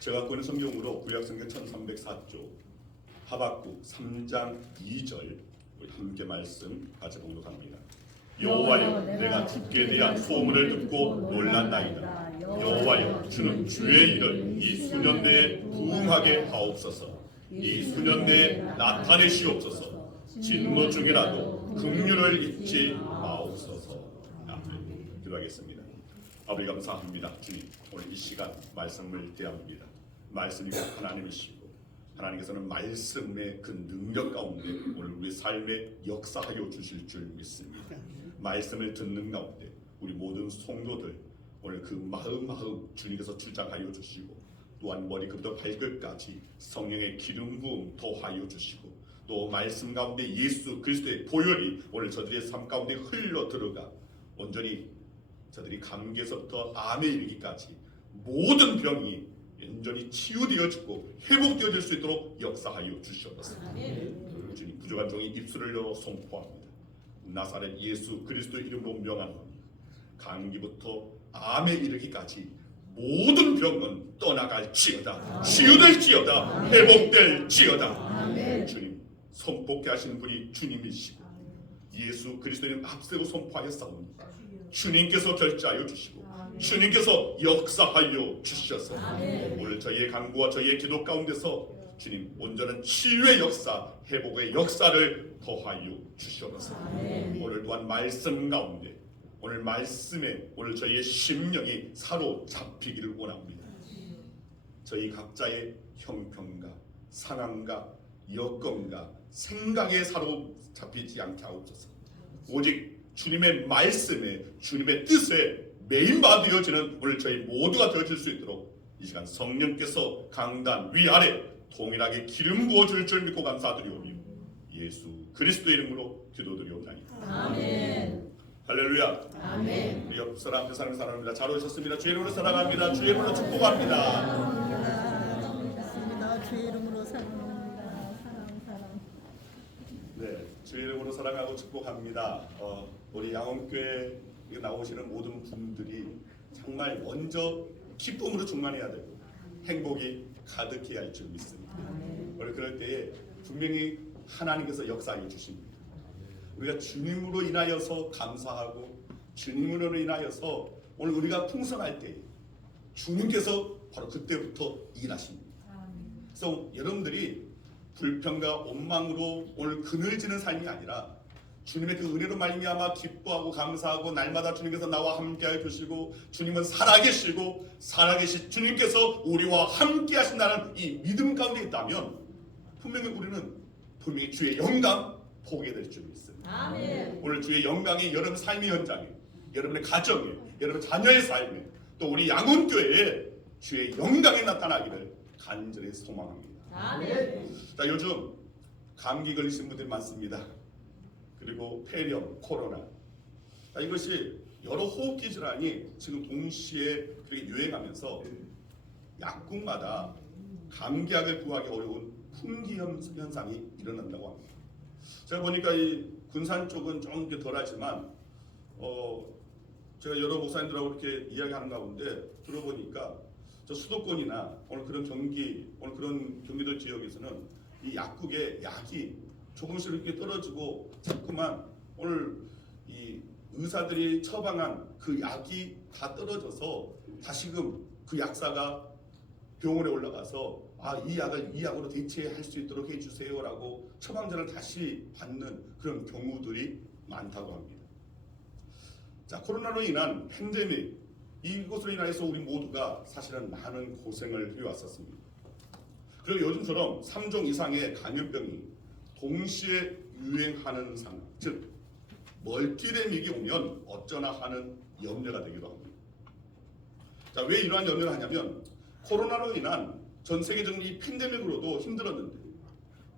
제가 갖고 있는 성경으로 구약성경 1304조 하박국 3장 2절 우리 함께 말씀 같이 봉독합니다. 여호와여, 내가 주께 대한 소문을 듣고 놀랐나이다. 여호와여, 주는 주의 일을 이 수년 내에 부응하게 하옵소서. 이 수년 내에 나타내시옵소서. 진노 중이라도 긍휼을 잊지 마옵소서. 아멘. 기도하겠습니다. 아버지 감사합니다. 주님, 오늘 이 시간 말씀을 대합니다. 말씀이 하나님이시고 하나님께서는 말씀의 그 능력 가운데 오늘 우리 삶에 역사하여 주실 줄 믿습니다. 말씀을 듣는 가운데 우리 모든 성도들 오늘 그 마음 주님께서 출장하여 주시고 또한 머리끝부터 발끝까지 성령의 기름 부음 더하여 주시고 또 말씀 가운데 예수 그리스도의 보혈이 오늘 저들의 삶 가운데 흘러 들어가 온전히 저들이 감기에서부터 암에 이르기까지 모든 병이 온전히 치유되어지고 회복되어질 수 있도록 역사하여 주시옵소서. 주님, 부족한 종이 입술을 열어 선포합니다. 나사렛 예수 그리스도 이름으로 명하노니 감기부터 암에 이르기까지 모든 병은 떠나갈지어다. 치유될지어다. 회복될지어다. 주님, 선포케 하신 분이 주님이시고 예수 그리스도님 앞세고 선포하였사오니 주님께서 결제하여 주시고 주님께서 역사하여 주셔서 오늘 저희의 간구와 저희의 기도 가운데서 주님 온전한 치유의 역사, 회복의 역사를 더하여 주시옵소서. 오늘 또한 말씀 가운데 오늘 말씀에 오늘 저희의 심령이 사로잡히기를 원합니다. 저희 각자의 형편과 상황과 여건과 생각에 사로잡히지 않게 하옵소서. 오직 주님의 말씀에 주님의 뜻에 메인바 되어지는 오늘 저희 모두가 되어질 수 있도록 이 시간 성령께서 강단 위아래 동일하게 기름 부어줄 줄 믿고 감사드리오며 예수 그리스도의 이름으로 기도드리옵나이다. 아멘. 할렐루야. 아멘. 우리 옆 사람 그 사람 사랑합니다. 잘 오셨습니다. 주의 이름으로 사랑합니다. 주의 이름으로 축복합니다. 주의 이름으로 사랑합니다. 사랑. 네, 주의 이름으로 사랑하고 축복합니다. 우리 양원교회 나오시는 모든 분들이 정말 먼저 기쁨으로 충만해야 되고 행복이 가득해야 할 줄 믿습니다. 오늘 그럴 때에 분명히 하나님께서 역사해 주십니다. 우리가 주님으로 인하여서 감사하고 주님으로 인하여서 오늘 우리가 풍성할 때 주님께서 바로 그때부터 일하십니다. 그래서 여러분들이 불평과 원망으로 오늘 그늘지는 삶이 아니라 주님의 그 은혜로 말미암아 기뻐하고 감사하고 날마다 주님께서 나와 함께하여 주시고 주님은 살아계시고 살아계신 주님께서 우리와 함께하신다는 이 믿음 가운데 있다면 분명히 우리는 분명히 주의 영광 보게 될 줄 믿습니다. 아멘. 오늘 주의 영광이 여러분 삶의 현장에 여러분의 가정에 여러분 자녀의 삶에 또 우리 양훈교회에 주의 영광이 나타나기를 간절히 소망합니다. 아멘. 자, 요즘 감기 걸리신 분들이 많습니다. 그리고 폐렴, 코로나. 자, 이것이 여러 호흡기 질환이 지금 동시에 그렇게 유행하면서 약국마다 감기약을 구하기 어려운 품귀 현상이 일어난다고 합니다. 제가 보니까 이 군산 쪽은 좀 덜하지만 제가 여러 목사님들하고 이렇게 이야기하는 가운데 들어보니까 저 수도권이나 오늘 그런 오늘 그런 경기도 지역에서는 이 약국에 약이 조금씩 이렇게 떨어지고 자꾸만 오늘 이 의사들이 처방한 그 약이 다 떨어져서 다시금 그 약사가 병원에 올라가서 이 약을 이 약으로 대체할 수 있도록 해주세요라고 처방전을 다시 받는 그런 경우들이 많다고 합니다. 자, 코로나로 인한 팬데믹 이것으로 인해서 우리 모두가 사실은 많은 고생을 해왔었습니다. 그리고 요즘처럼 3종 이상의 감염병이 동시에 유행하는 상황, 즉 멀티데믹이 오면 어쩌나 하는 염려가 되기도 합니다. 자, 왜 이러한 염려를 하냐면 코로나로 인한 전 세계적인 이 팬데믹으로도 힘들었는데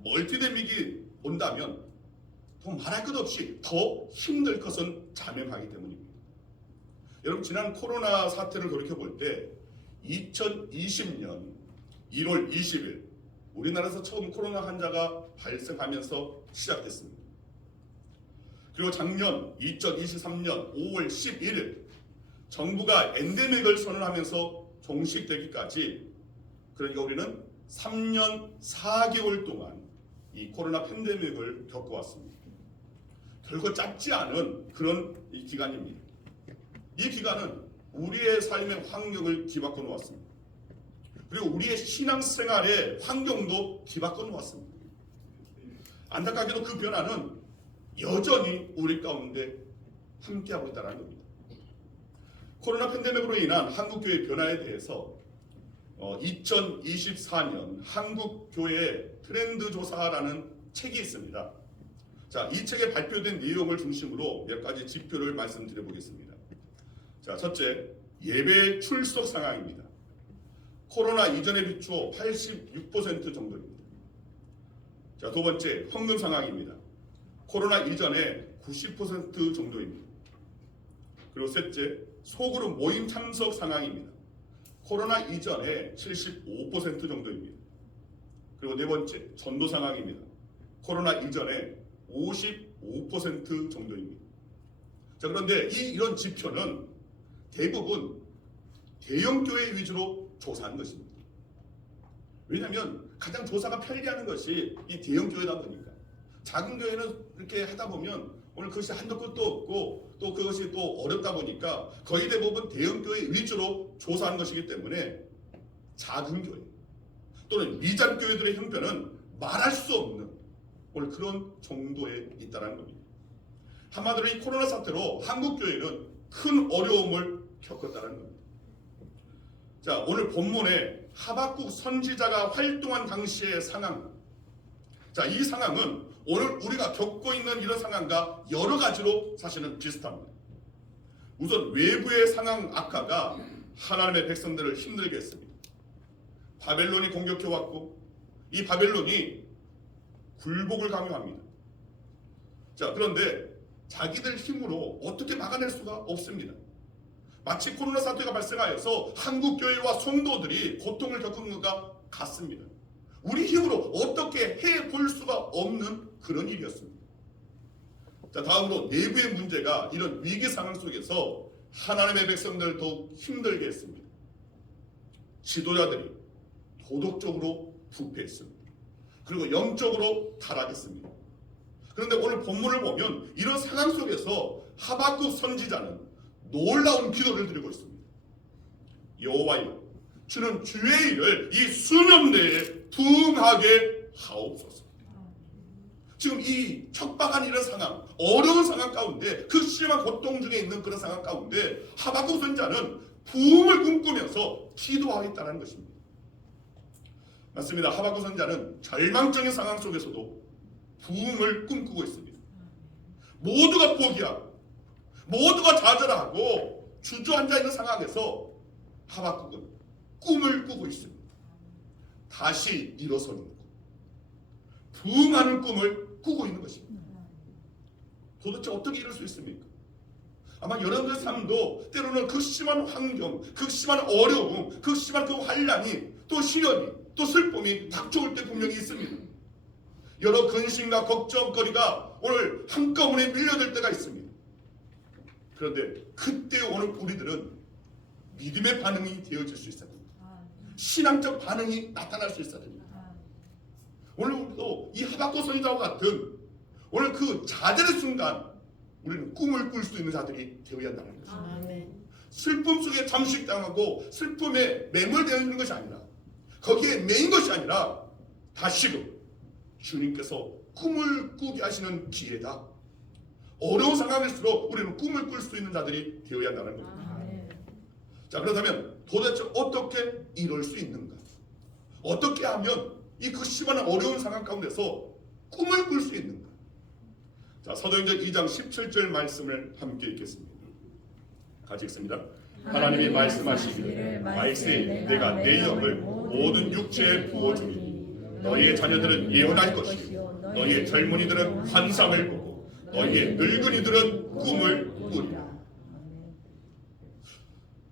멀티데믹이 온다면 더 말할 것 없이 더 힘들 것은 자명하기 때문입니다. 여러분, 지난 코로나 사태를 돌이켜볼 때 2020년 1월 20일 우리나라에서 처음 코로나 환자가 발생하면서 시작됐습니다. 그리고 작년 2023년 5월 11일 정부가 엔데믹을 선언하면서 종식되기까지 그러니까 우리는 3년 4개월 동안 이 코로나 팬데믹을 겪어왔습니다. 결코 짧지 않은 그런 이 기간입니다. 이 기간은 우리의 삶의 환경을 뒤바꿔 놓았습니다. 그리고 우리의 신앙생활의 환경도 뒤바꿔 놓았습니다. 안타깝게도 그 변화는 여전히 우리 가운데 함께하고 있다는 겁니다. 코로나 팬데믹으로 인한 한국교회 변화에 대해서 2024년 한국교회 트렌드 조사라는 책이 있습니다. 자, 이 책에 발표된 내용을 중심으로 몇 가지 지표를 말씀드려 보겠습니다. 자, 첫째, 예배 출석 상황입니다. 코로나 이전에 비추어 86% 정도입니다. 자, 두 번째, 헌금 상황입니다. 코로나 이전에 90% 정도입니다. 그리고 셋째, 소그룹 모임 참석 상황입니다. 코로나 이전에 75% 정도입니다. 그리고 네 번째, 전도 상황입니다. 코로나 이전에 55% 정도입니다. 자, 그런데 이런 지표는 대부분 대형 교회 위주로 조사한 것입니다. 왜냐하면 가장 조사가 편리하는 것이 이 대형 교회다 보니까 작은 교회는 이렇게 하다 보면 오늘 그것이 한도 끝도 없고 또 그것이 또 어렵다 보니까 거의 대부분 대형 교회 위주로 조사하는 것이기 때문에 작은 교회 또는 미장 교회들의 형편은 말할 수 없는 오늘 그런 정도에 있다는 겁니다. 한마디로 이 코로나 사태로 한국 교회는 큰 어려움을 겪었다는 겁니다. 자, 오늘 본문에 하박국 선지자가 활동한 당시의 상황. 자, 이 상황은 오늘 우리가 겪고 있는 이런 상황과 여러 가지로 사실은 비슷합니다. 우선 외부의 상황 악화가 하나님의 백성들을 힘들게 했습니다. 바벨론이 공격해왔고 이 바벨론이 굴복을 강요합니다. 자, 그런데 자기들 힘으로 어떻게 막아낼 수가 없습니다. 마치 코로나 사태가 발생하여서 한국교회와 성도들이 고통을 겪은 것과 같습니다. 우리 힘으로 어떻게 해볼 수가 없는 그런 일이었습니다. 자, 다음으로 내부의 문제가 이런 위기 상황 속에서 하나님의 백성들을 더욱 힘들게 했습니다. 지도자들이 도덕적으로 부패했습니다. 그리고 영적으로 타락했습니다. 그런데 오늘 본문을 보면 이런 상황 속에서 하박국 선지자는 놀라운 기도를 드리고 있습니다. 여호와여, 주는 주의 일을 이 수년 내에 부응하게 하옵소서. 지금 이 척박한 이런 상황, 어려운 상황 가운데 그 심한 고통 중에 있는 그런 상황 가운데 하박국 선지자는 부흥을 꿈꾸면서 기도하겠다는 것입니다. 맞습니다. 하박국 선지자는 절망적인 상황 속에서도 부흥을 꿈꾸고 있습니다. 모두가 포기하고 모두가 좌절하고 주저앉아 있는 상황에서 하박국은 꿈을 꾸고 있습니다. 다시 일어서는 것, 부흥하는 꿈을 꾸고 있는 것입니다. 도대체 어떻게 이럴 수 있습니까? 아마 여러분의 삶도 때로는 그 심한 환경, 그 심한 어려움, 그 심한 그 환란이 또 시련이 또 슬픔이 닥쳐올 때 분명히 있습니다. 여러 근심과 걱정거리가 오늘 한꺼번에 밀려들 때가 있습니다. 그런데 그때 오늘 우리들은 믿음의 반응이 되어질 수 있어야 됩니다. 신앙적 반응이 나타날 수 있어야 됩니다. 오늘 우리도 이 하박국 선지자와 같은 오늘 그 좌절의 순간 우리는 꿈을 꿀 수 있는 자들이 되어야 한다는 것입니다. 슬픔 속에 잠식당하고 슬픔에 매몰되어 있는 것이 아니라 거기에 매인 것이 아니라 다시금 주님께서 꿈을 꾸게 하시는 기회다. 어려운 상황일수록 우리는 꿈을 꿀 수 있는 자들이 되어야 한다는 겁니다. 자, 그렇다면 도대체 어떻게 이럴 수 있는가? 어떻게 하면 이 그 심한 어려운 상황 가운데서 꿈을 꿀 수 있는가? 자, 사도행전 2장 17절 말씀을 함께 읽겠습니다. 같이 읽습니다. 하나님이 말씀하시기를 말세에 내가 내 영을 모든 육체에 부어주리니 너희의 자녀들은 예언할 것이요 너희의 젊은이들은 환상을 보고 너희의 늙은이들은 꿈을 꾸리라.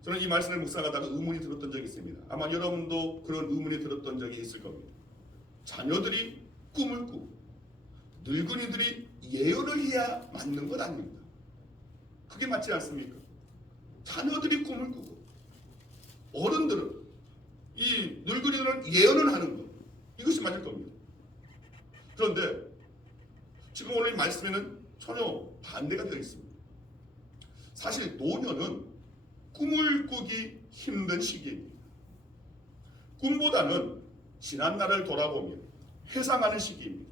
저는 이 말씀을 묵상하다가 의문이 들었던 적이 있습니다. 아마 여러분도 그런 의문이 들었던 적이 있을 겁니다. 자녀들이 꿈을 꾸고 늙은이들이 예언을 해야 맞는 것 아닙니까? 그게 맞지 않습니까? 자녀들이 꿈을 꾸고 어른들은 이 늙은이들은 예언을 하는 것, 이것이 맞을 겁니다. 그런데 지금 오늘 이 말씀에는 전혀 반대가 되어 있습니다. 사실 노년은 꿈을 꾸기 힘든 시기입니다. 꿈보다는 지난날을 돌아보며 회상하는 시기입니다.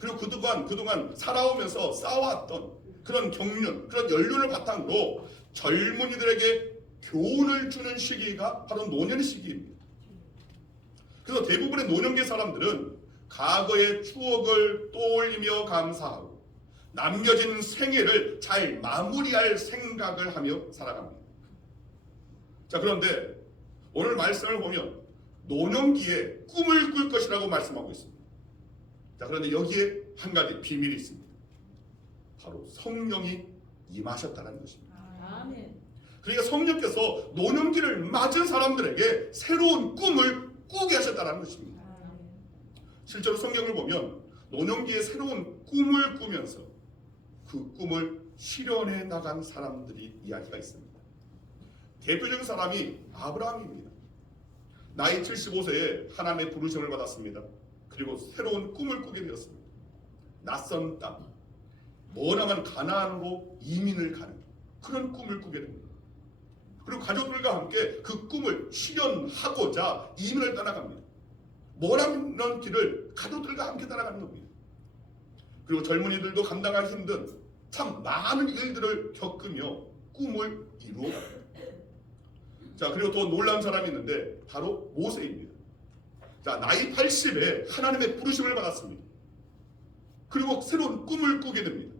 그리고 그동안 살아오면서 쌓아왔던 그런 경륜, 그런 연륜을 바탕으로 젊은이들에게 교훈을 주는 시기가 바로 노년의 시기입니다. 그래서 대부분의 노년기 사람들은 과거의 추억을 떠올리며 감사하고 남겨진 생애를 잘 마무리할 생각을 하며 살아갑니다. 자, 그런데 오늘 말씀을 보면 노년기에 꿈을 꿀 것이라고 말씀하고 있습니다. 자, 그런데 여기에 한 가지 비밀이 있습니다. 바로 성령이 임하셨다는 것입니다. 아멘. 그러니까 성령께서 노년기를 맞은 사람들에게 새로운 꿈을 꾸게 하셨다는 것입니다. 실제로 성경을 보면 노년기에 새로운 꿈을 꾸면서 그 꿈을 실현해 나간 사람들이 이야기가 있습니다. 대표적인 사람이 아브라함입니다. 나이 75세에 하나님의 부르심을 받았습니다. 그리고 새로운 꿈을 꾸게 되었습니다. 낯선 땅, 머나먼 가나안으로 이민을 가는 그런 꿈을 꾸게 됩니다. 그리고 가족들과 함께 그 꿈을 실현하고자 이민을 떠나갑니다. 머나먼 길을 가족들과 함께 따라가는 겁니다. 그리고 젊은이들도 감당하기 힘든 참 많은 일들을 겪으며 꿈을 이루어갑니다. 자, 그리고 더 놀라운 사람이 있는데 바로 모세입니다. 자, 나이 80에 하나님의 부르심을 받았습니다. 그리고 새로운 꿈을 꾸게 됩니다.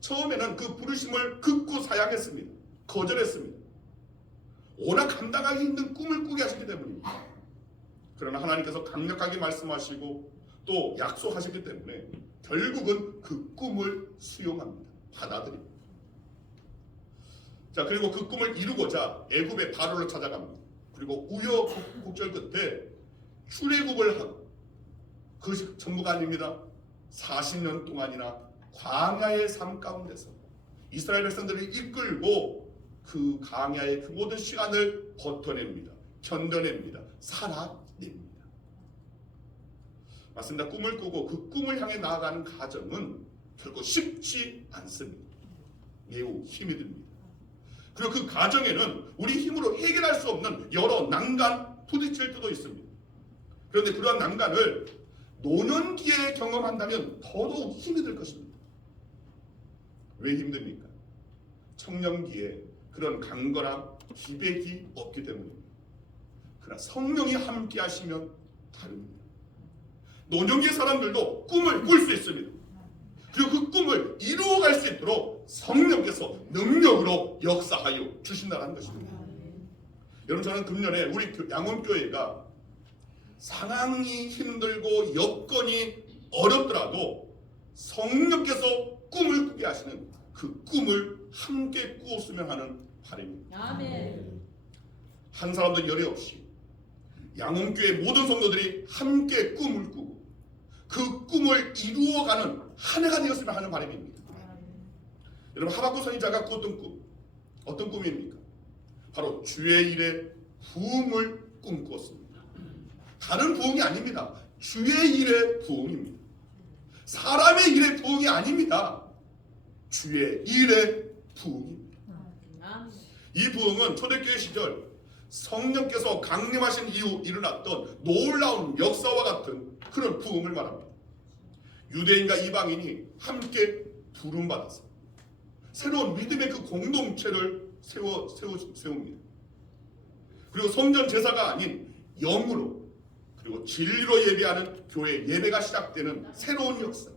처음에는 그 부르심을 극구 사양했습니다. 거절했습니다. 워낙 감당하기 힘든 꿈을 꾸게 하시기 때문입니다. 그러나 하나님께서 강력하게 말씀하시고 또 약속하셨기 때문에 결국은 그 꿈을 수용합니다. 받아들입니다. 자, 그리고 그 꿈을 이루고자 애굽의 바로를 찾아갑니다. 그리고 우여곡절 끝에 출애굽을 하고 그것이 전부가 아닙니다. 40년 동안이나 광야의 삶 가운데서 이스라엘 백성들을 이끌고 그 광야의 그 모든 시간을 버텨냅니다. 견뎌냅니다. 살아냅니다. 맞습니다. 꿈을 꾸고 그 꿈을 향해 나아가는 과정은 결코 쉽지 않습니다. 매우 힘이 듭니다. 그리고 그 과정에는 우리 힘으로 해결할 수 없는 여러 난간, 부딪힐 때도 있습니다. 그런데 그러한 난간을 노년기에 경험한다면 더더욱 힘이 들 것입니다. 왜 힘듭니까? 청년기에 그런 강건함, 기백이 없기 때문입니다. 그러나 성령이 함께 하시면 다릅니다. 노년기의 사람들도 꿈을 꿀 수 있습니다. 그리고 그 꿈을 이루어갈 수 있도록 성령께서 능력으로 역사하여 주신다는 것입니다. 여러분, 저는 금년에 우리 양원교회가 상황이 힘들고 여건이 어렵더라도 성령께서 꿈을 꾸게 하시는 그 꿈을 함께 꾸었으면 하는 바람입니다. 아멘. 한 사람도 열애 없이 양원교회 모든 성도들이 함께 꿈을 꾸고 그 꿈을 이루어가는 한 해가 되었으면 하는 바람입니다. 여러분, 하박국 선지자가 꾸었던 꿈, 어떤 꿈입니까? 바로 주의 일에 부흥을 꿈꾸었습니다. 다른 부흥이 아닙니다. 주의 일의 부흥입니다. 사람의 일의 부흥이 아닙니다. 주의 일의 부흥입니다. 이 부흥은 초대교회 시절 성령께서 강림하신 이후 일어났던 놀라운 역사와 같은 그런 부흥을 말합니다. 유대인과 이방인이 함께 부름받아서 새로운 믿음의 그 공동체를 세웁니다. 그리고 성전 제사가 아닌 영으로 그리고 진리로 예배하는 교회 예배가 시작되는 새로운 역사,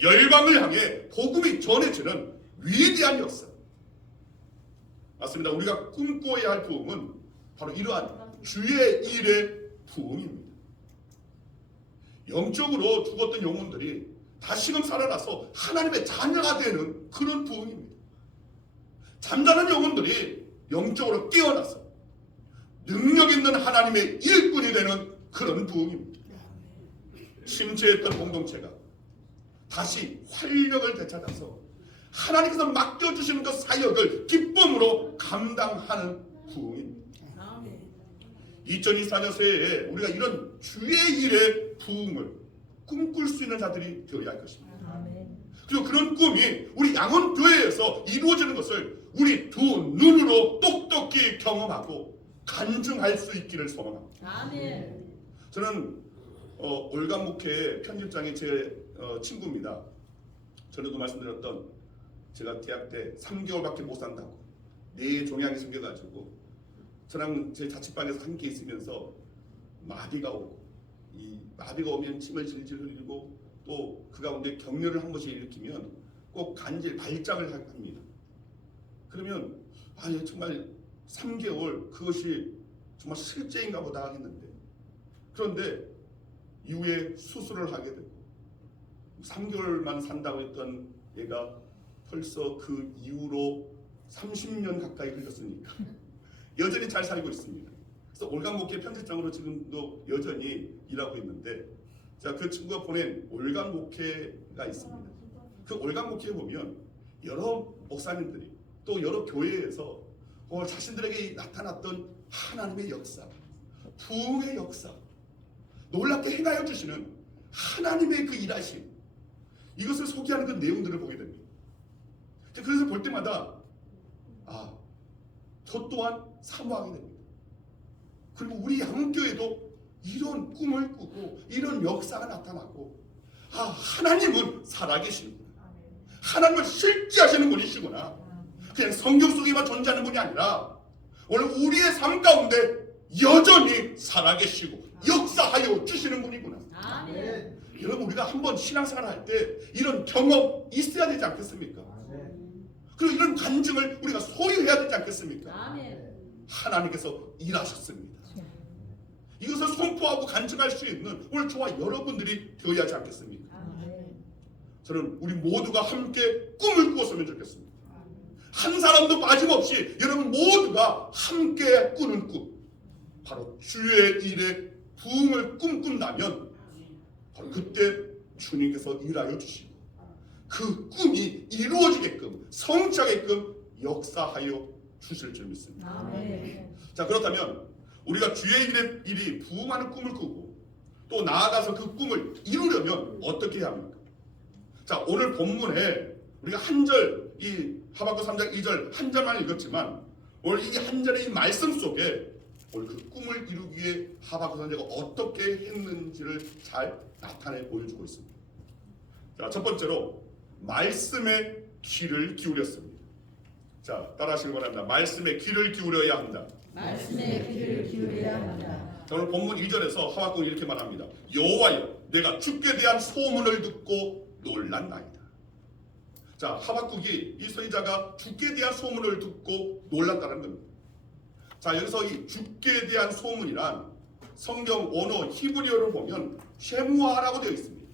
열방을 향해 복음이 전해지는 위대한 역사. 맞습니다. 우리가 꿈꿔야 할 부흥은 바로 이러한 주의 일의 부흥입니다. 영적으로 죽었던 영혼들이 다시금 살아나서 하나님의 자녀가 되는 그런 부흥입니다. 잠자는 영혼들이 영적으로 깨어나서 능력 있는 하나님의 일꾼이 되는 그런 부흥입니다. 침체했던 공동체가 다시 활력을 되찾아서 하나님께서 맡겨주시는 그 사역을 기쁨으로 감당하는 부흥입니다. 2024년 새해에 우리가 이런 주의 일의 부흥을 꿈꿀 수 있는 자들이 되어야 할 것입니다. 아멘. 그리고 그런 꿈이 우리 양원교회에서 이루어지는 것을 우리 두 눈으로 똑똑히 경험하고 간증할 수 있기를 소망합니다. 아멘. 저는 올감 목회 편집장이 제 친구입니다. 전에도 말씀드렸던 제가 대학 때 3개월밖에 못 산다고 뇌에 종양이 생겨가지고 저랑 제 자취방에서 함께 있으면서 마비가 오고 이 마비가 오면 침을 질질 흘리고 또 그 가운데 격려를 한 번씩 일으키면 꼭 간질 발작을 합니다. 그러면 정말 3개월 그것이 정말 실제인가 보다 했는데 그런데 이후에 수술을 하게 되고 3개월만 산다고 했던 얘가 벌써 그 이후로 30년 가까이 흘렀으니까 여전히 잘 살고 있습니다. 그래서 올감 목회 편집장으로 지금도 여전히 일하고 있는데 자, 그 친구가 보낸 올감 목회가 있습니다. 그 올감 목회에 보면 여러 목사님들이 또 여러 교회에서 자신들에게 나타났던 하나님의 역사, 부흥의 역사, 놀랍게 행하여 주시는 하나님의 그 일하심, 이것을 소개하는 그 내용들을 보게 됩니다. 그래서 볼 때마다 저 또한 사모하게 됩니다. 그리고 우리 양교회도 이런 꿈을 꾸고 이런 역사가 나타나고 하나님은 살아계시는구나. 하나님은 실제하시는 분이시구나. 그냥 성경 속에만 존재하는 분이 아니라 오늘 우리의 삶 가운데 여전히 살아계시고 역사하여 주시는 분이구나. 아멘. 여러분 우리가 한번 신앙생활 할 때 이런 경험 있어야 되지 않겠습니까? 그리고 이런 간증을 우리가 소유해야 되지 않겠습니까? 아멘. 하나님께서 일하셨습니다. 이것을 선포하고 간증할 수 있는 오늘 저와 여러분들이 되어야 하지 않겠습니까? 아멘. 저는 우리 모두가 함께 꿈을 꾸었으면 좋겠습니다. 한 사람도 빠짐없이 여러분 모두가 함께 꾸는 꿈, 바로 주의 일에 부흥을 꿈꾼다면 바로 그때 주님께서 일하여 주시고 그 꿈이 이루어지게끔 성취하게끔 역사하여 주실 줄 믿습니다. 아멘. 자, 그렇다면 우리가 주의 일이 부흥하는 꿈을 꾸고 또 나아가서 그 꿈을 이루려면 어떻게 해야 합니까? 자, 오늘 본문에 우리가 한 절, 이 하박국 3장 2절 한 절만 읽었지만 오늘 이 한 절의 이 말씀 속에 오늘 그 꿈을 이루기 위해 하박국 선지자가 어떻게 했는지를 잘 나타내 보여주고 있습니다. 자, 첫 번째로 말씀에 귀를 기울였습니다. 자, 따라하시기 바랍니다. 말씀에 귀를 기울여야 한다. 말씀에 귀를 기울여야 한다. 오늘 본문 2절에서 하박국은 이렇게 말합니다. 여호와여, 내가 주께 대한 소문을 듣고 놀랐나이다. 자, 하박국이 이 선지자가 주께 대한 소문을 듣고 놀랐다는 겁니다. 자, 여기서 이 주께 대한 소문이란 성경 원어 히브리어를 보면 쉐무아라고 되어 있습니다.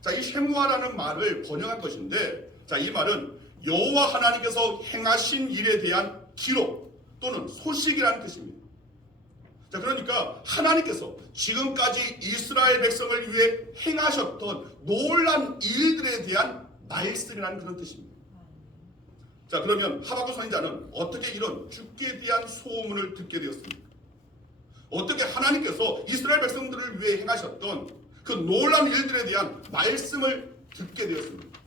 자, 이 쉐무아라는 말을 번역한 것인데, 자, 이 말은 여호와 하나님께서 행하신 일에 대한 기록 또는 소식이라는 뜻입니다. 자, 그러니까 하나님께서 지금까지 이스라엘 백성을 위해 행하셨던 놀란 일들에 대한 말씀이라는 그런 뜻입니다. 자, 그러면 하박국 선지자는 어떻게 이런 주께 대한 소문을 듣게 되었습니까? 어떻게 하나님께서 이스라엘 백성들을 위해 행하셨던 그 놀란 일들에 대한 말씀을 듣게 되었습니다.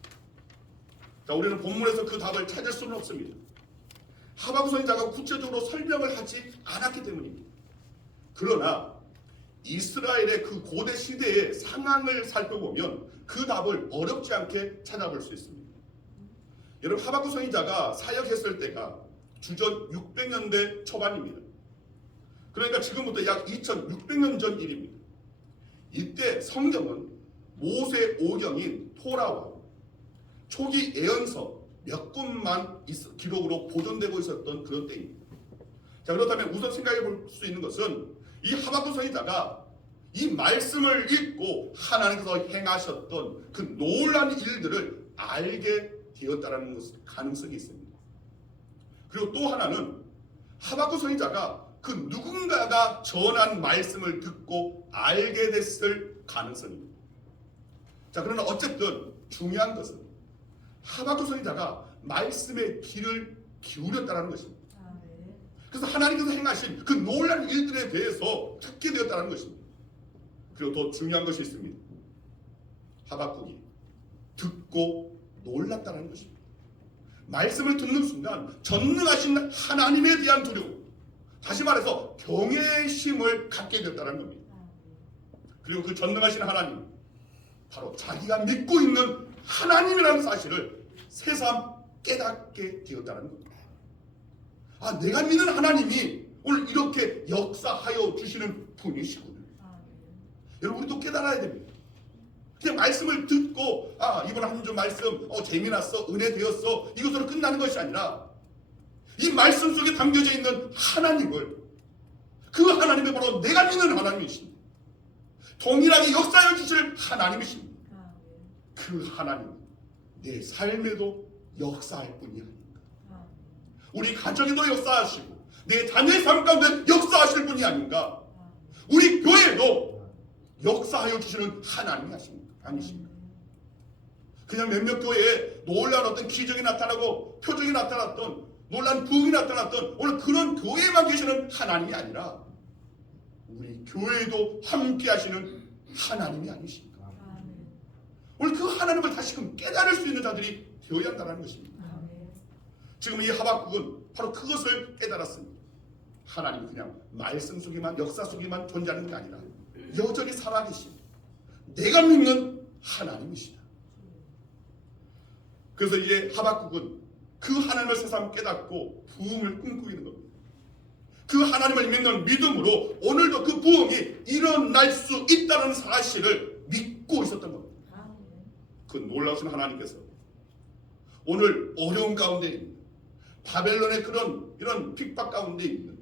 자, 우리는 본문에서 그 답을 찾을 수는 없습니다. 하박국 선지자가 구체적으로 설명을 하지 않았기 때문입니다. 그러나 이스라엘의 그 고대 시대의 상황을 살펴보면 그 답을 어렵지 않게 찾아볼 수 있습니다. 여러분, 하박국 선지자가 사역했을 때가 주전 600년대 초반입니다. 그러니까 지금부터 약 2600년 전 일입니다. 이때 성경은 모세 오경인 토라와 초기 예언서 몇 권만 기록으로 보존되고 있었던 그런 때입니다. 자, 그렇다면 우선 생각해 볼 수 있는 것은 이 하박국 선지자가 이 말씀을 읽고 하나님께서 행하셨던 그 놀라운 일들을 알게 되었다는 가능성이 있습니다. 그리고 또 하나는 하박국 선지자가 그 누군가가 전한 말씀을 듣고 알게 됐을 가능성입니다. 자, 그러나 어쨌든 중요한 것은 하박국 선지자가 말씀에 귀를 기울였다는 것입니다. 그래서 하나님께서 행하신 그 놀라운 일들에 대해서 듣게 되었다는 것입니다. 그리고 더 중요한 것이 있습니다. 하박국이 듣고 놀랐다는 것입니다. 말씀을 듣는 순간 전능하신 하나님에 대한 두려움, 다시 말해서 경외심을 갖게 되었다는 겁니다. 그리고 그 전능하신 하나님, 바로 자기가 믿고 있는 하나님이라는 사실을 새삼 깨닫게 되었다는 겁니다. 아, 내가 믿는 하나님이 오늘 이렇게 역사하여 주시는 분이시구나. 여러분, 우리도 깨달아야 됩니다. 그냥 말씀을 듣고 이번 한 주 말씀 재미났어, 은혜 되었어, 이것으로 끝나는 것이 아니라 이 말씀 속에 담겨져 있는 하나님을, 그 하나님이 바로 내가 믿는 하나님이십니다. 동일하게 역사하여 주실 하나님이십니다. 그 하나님, 내 삶에도 역사할 분이 아닙니까? 우리 가정에도 역사하시고 내 자녀의 삶 가운데 역사하실 분이 아닌가? 우리 교회에도 역사하여 주시는 하나님이 아니십니까? 그냥 몇몇 교회에 놀라운 어떤 기적이 나타나고 표적이 나타났던, 놀라운 부흥이 나타났던 오늘 그런 교회에만 계시는 하나님이 아니라 우리 교회에도 함께 하시는 하나님이 아니십니까? 오늘 그 하나님을 다시금 깨달을 수 있는 자들이 되어야 한다는 것입니다. 지금 이 하박국은 바로 그것을 깨달았습니다. 하나님이 그냥 말씀 속에만, 역사 속에만 존재하는 게 아니라 여전히 살아계신 내가 믿는 하나님이시다. 그래서 이제 하박국은 그 하나님을 새삼 깨닫고 부흥을 꿈꾸고 있는 겁니다. 그 하나님을 믿는 믿음으로 오늘도 그 부흥이 일어날 수 있다는 사실을 믿고 있었던 겁니다. 그 놀라우신 하나님께서 오늘 어려운 가운데 있는, 바벨론의 이런 핍박 가운데 있는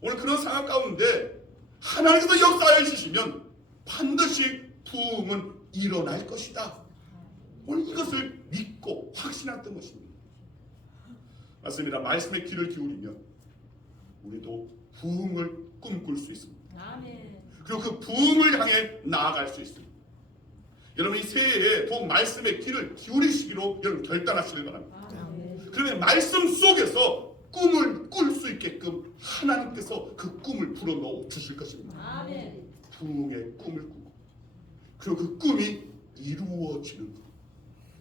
오늘 그런 상황 가운데 하나님께서 역사하여 주시면 반드시 부흥은 일어날 것이다. 오늘 이것을 믿고 확신했던 것입니다. 맞습니다. 말씀의 귀를 기울이면 우리도 부흥을 꿈꿀 수 있습니다. 그리고 그 부흥을 향해 나아갈 수 있습니다. 여러분, 이 새해에 더 말씀의 귀를 기울이시기로 여러분 결단하시길 바랍니다. 그러면 말씀 속에서 꿈을 꿀 수 있게끔 하나님께서 그 꿈을 불어넣어 주실 것입니다. 부흥의 꿈을 꾸고 그리고 그 꿈이 이루어지는 것,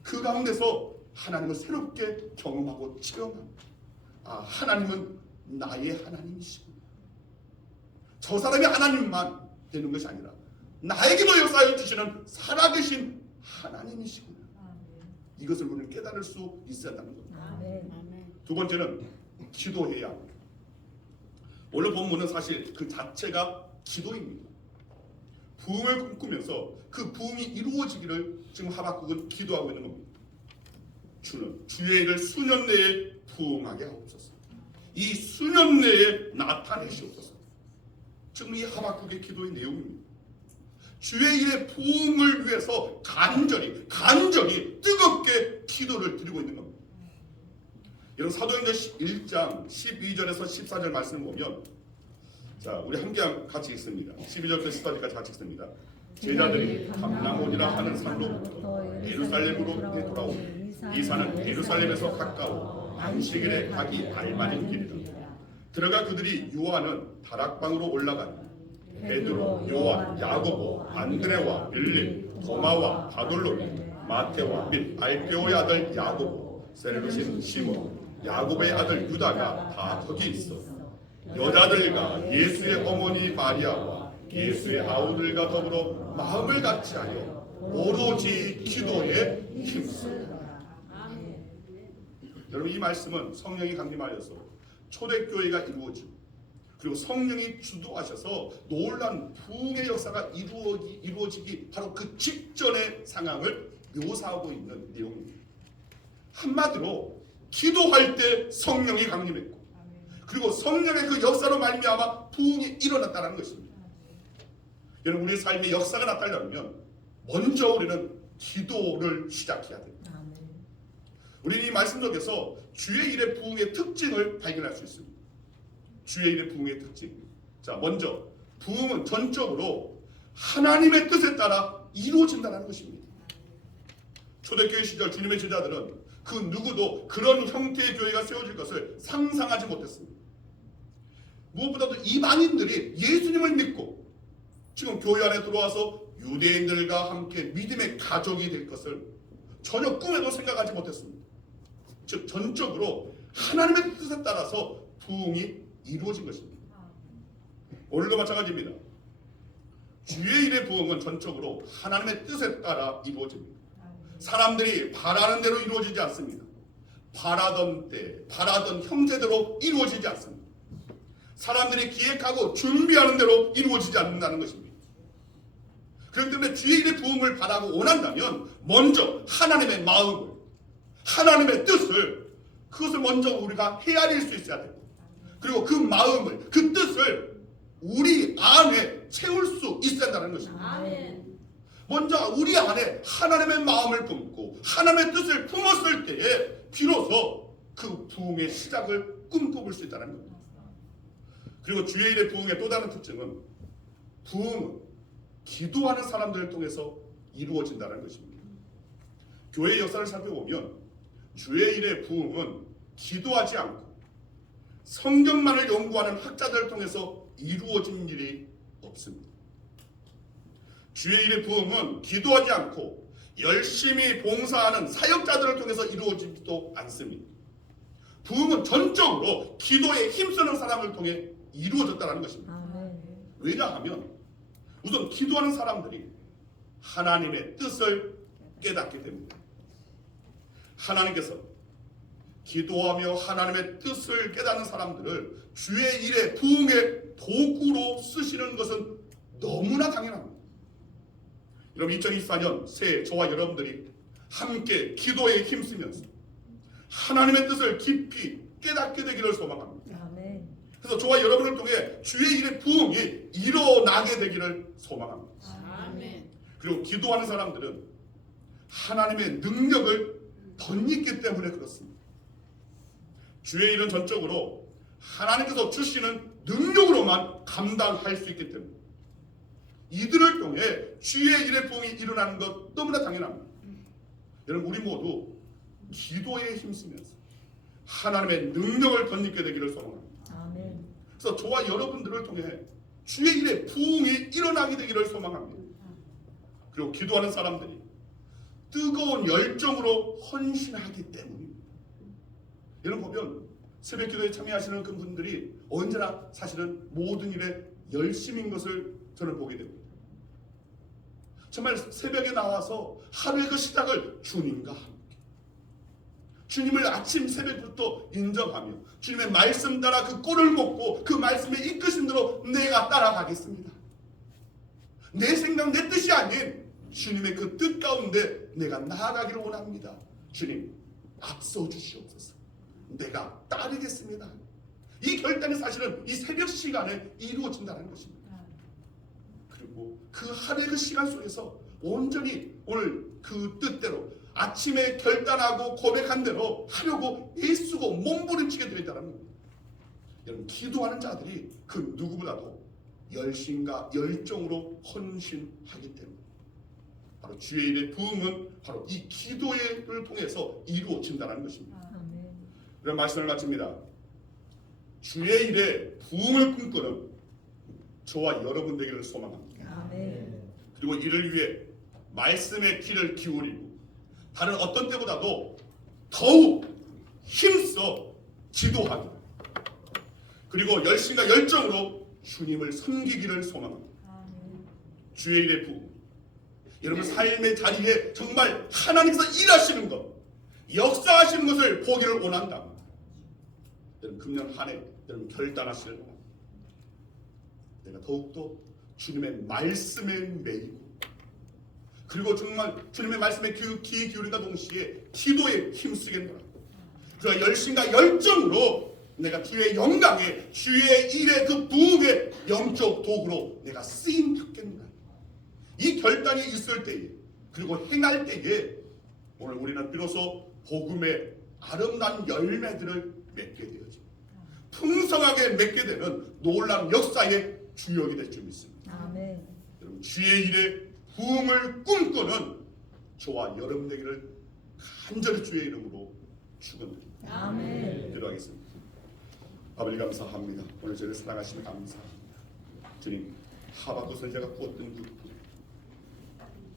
그 가운데서 하나님을 새롭게 경험하고 체험합니다. 하나님은 나의 하나님이시구나. 저 사람이 하나님만 되는 것이 아니라 나에게도 역사하여 주시는 살아계신 하나님이시구나. 이것을 우리는 깨달을 수 있어야 한다는 겁니다. 두 번째는 기도해야 합니다. 오늘 본문은 사실 그 자체가 기도입니다. 부흥을 꿈꾸면서 그 부흥이 이루어지기를 지금 하박국은 기도하고 있는 겁니다. 주는 주의 일을 수년 내에 부흥하게 하옵소서. 이 수년 내에 나타내시옵소서. 지금 이 하박국의 기도의 내용입니다. 주의 일의 부흥을 위해서 간절히 뜨겁게 기도를 드리고 있는 겁니다. 여러분, 사도행전 1장 12절에서 14절 말씀을 보면, 자, 우리 함께 같이 읽습니다. 12절부터 14절까지 같이 읽습니다. 제자들이 감람온이라 하는 산로부터 예루살렘으로 되돌아오니 이 산은 예루살렘에서 가까워 안식일에 가기 알맞은 길이라. 들어가 그들이 요한은 다락방으로 올라가니 베드로, 요한, 야고보, 안드레와 빌립, 도마와 바돌로미, 마테와 및 알페오의 아들 야고보, 셀루신 시몬, 야고보의 아들 유다가 다 거기 있어 여자들과 예수의 어머니 마리아와 예수의 아우들과 더불어 마음을 같이하여 오로지 기도에 힘쓰라. 여러분, 이 말씀은 성령이 강림하여서 초대교회가 이루어지고 그리고 성령이 주도하셔서 놀란 부흥의 역사가 이루어지기 바로 그 직전의 상황을 묘사하고 있는 내용입니다. 한마디로 기도할 때 성령이 강림했고 그리고 성령의 그 역사로 말미암아 부흥이 일어났다는 것입니다. 여러분, 우리의 삶의 역사가 나타나려면 먼저 우리는 기도를 시작해야 됩니다. 우리는 이 말씀 속에서 주의 일의 부흥의 특징을 발견할 수 있습니다. 주의 일의 부흥의 특징. 자, 먼저 부흥은 전적으로 하나님의 뜻에 따라 이루어진다는 것입니다. 초대교회 시절 주님의 제자들은 그 누구도 그런 형태의 교회가 세워질 것을 상상하지 못했습니다. 무엇보다도 이방인들이 예수님을 믿고 지금 교회 안에 들어와서 유대인들과 함께 믿음의 가족이 될 것을 전혀 꿈에도 생각하지 못했습니다. 즉 전적으로 하나님의 뜻에 따라서 부흥이 이루어진 것입니다. 오늘도 마찬가지입니다. 주의 일의 부흥은 전적으로 하나님의 뜻에 따라 이루어집니다. 사람들이 바라는 대로 이루어지지 않습니다. 바라던 때, 바라던 형제대로 이루어지지 않습니다. 사람들이 기획하고 준비하는 대로 이루어지지 않는다는 것입니다. 그렇기 때문에 주의 일의 부흥을 바라고 원한다면 먼저 하나님의 마음을, 하나님의 뜻을, 그것을 먼저 우리가 헤아릴 수 있어야 되고, 그리고 그 마음을, 그 뜻을 우리 안에 채울 수 있어야 한다는 것입니다. 아멘. 먼저 우리 안에 하나님의 마음을 품고 하나님의 뜻을 품었을 때에 비로소 그 부흥의 시작을 꿈꿔볼 수 있다는 겁니다. 그리고 주의 일의 부흥의 또 다른 특징은 부흥은 기도하는 사람들을 통해서 이루어진다는 것입니다. 교회의 역사를 살펴보면 주의 일의 부흥은 기도하지 않고 성경만을 연구하는 학자들을 통해서 이루어진 일이 없습니다. 주의 일의 부흥은 기도하지 않고 열심히 봉사하는 사역자들을 통해서 이루어지지도 않습니다. 부흥은 전적으로 기도에 힘쓰는 사람을 통해 이루어졌다는 것입니다. 아멘. 왜냐하면 우선 기도하는 사람들이 하나님의 뜻을 깨닫게 됩니다. 하나님께서 기도하며 하나님의 뜻을 깨닫는 사람들을 주의 일의 부흥의 도구로 쓰시는 것은 너무나 당연합니다. 여러분 2024년 새해 저와 여러분들이 함께 기도에 힘쓰면서 하나님의 뜻을 깊이 깨닫게 되기를 소망합니다. 아멘. 그래서 저와 여러분을 통해 주의 일의 부흥이 일어나게 되기를 소망합니다. 아멘. 그리고 기도하는 사람들은 하나님의 능력을 덧입기 때문에 그렇습니다. 주의 일은 전적으로 하나님께서 주시는 능력으로만 감당할 수 있기 때문에 이들을 통해 주의 일의 부흥이 일어나는 것 너무나 당연합니다. 여러분 우리 모두 기도에 힘쓰면서 하나님의 능력을 덧입게 되기를 소망합니다. 아멘. 그래서 저와 여러분들을 통해 주의 일의 부흥이 일어나게 되기를 소망합니다. 그리고 기도하는 사람들이 뜨거운 열정으로 헌신하기 때문입니다. 여러분 보면 새벽 기도에 참여하시는 그 분들이 언제나 사실은 모든 일에 열심인 것을 저는 보게 됩니다. 정말 새벽에 나와서 하루의 그 시작을 주님과 함께 주님을 아침 새벽부터 인정하며 주님의 말씀 따라 그 꼴을 먹고 그 말씀에 이끄신 대로 내가 따라가겠습니다. 내 생각 내 뜻이 아닌 주님의 그 뜻 가운데 내가 나아가기를 원합니다. 주님 앞서 주시옵소서. 내가 따르겠습니다. 이 결단이 사실은 이 새벽 시간에 이루어진다는 것입니다. 그리고 그 하루의 그 시간 속에서 온전히 오늘 그 뜻대로 아침에 결단하고 고백한 대로 하려고 애쓰고 몸부림치게 되어 있다는 겁니다. 여러분 기도하는 자들이 그 누구보다도 열심과 열정으로 헌신하기 때문에 바로 주의 일의 부흥은 바로 이 기도를 통해서 이루어진다는 것입니다. 아멘. 이런 말씀을 마칩니다. 주의 일의 부흥을 꿈꾸는 저와 여러분 되기를 소망합니다. 아멘. 그리고 이를 위해 말씀의 귀를 기울이고 다른 어떤 때보다도 더욱 힘써 기도하기 그리고 열심과 열정으로 주님을 섬기기를 소망합니다. 아멘. 주의 일의 부흥 여러분 삶의 자리에 정말 하나님께서 일하시는 것 역사하시는 것을 보기를 원한다. 여러분 금년 한 해 여러분 결단하시길 바랍니다. 내가 더욱더 주님의 말씀에 매이고 그리고 정말 주님의 말씀에 귀 기울인과 동시에 기도에 힘쓰겠노라. 그러나 열심과 열정으로 내가 주의 영광에 주의 일의 그 부흥의 영적 도구로 내가 쓰임 받겠노라. 이 결단이 있을 때에 그리고 행할 때에 오늘 우리는 비로소 복음의 아름다운 열매들을 맺게 되어집니다. 풍성하게 맺게 되는 놀라운 역사의 주역이 될 줄 믿습니다. 아멘. 여러분 주의 일의 부흥을 꿈꾸는 저와 여러분 되기를 간절히 주의 이름으로 축원드립니다. 아멘. 기도하겠습니다. 아버지 감사합니다. 오늘 저를 사랑하시는 감사합니다. 주님, 하박국 선지자가 꾸었던 그 꿈,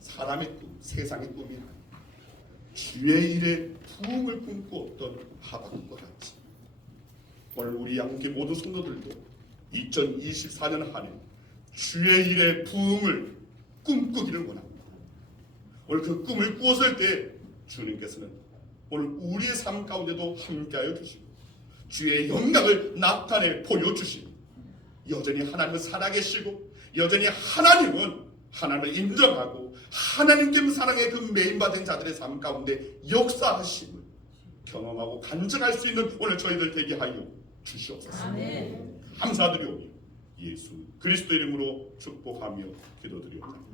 사람의 꿈, 세상의 꿈이 아니라 주의 일에 부흥을 꿈꾸었던 하박국과 같이 오늘 우리 양계 모두 성도들도 2024년 한 해 주의 일에 부흥을 꿈꾸기를 원합니다. 오늘 그 꿈을 꾸었을 때 주님께서는 오늘 우리의 삶 가운데도 함께하여 주시고 주의 영광을 나타내 보여주시고 여전히 하나님은 살아계시고 여전히 하나님을 인정하고 하나님께 사랑의 그 메인받은 자들의 삶 가운데 역사하심을 경험하고 간증할 수 있는 오늘 저희들 되게 하여 주시옵소서. 아멘. 감사드리오니 예수 그리스도 이름으로 축복하며 기도드리옵나이다.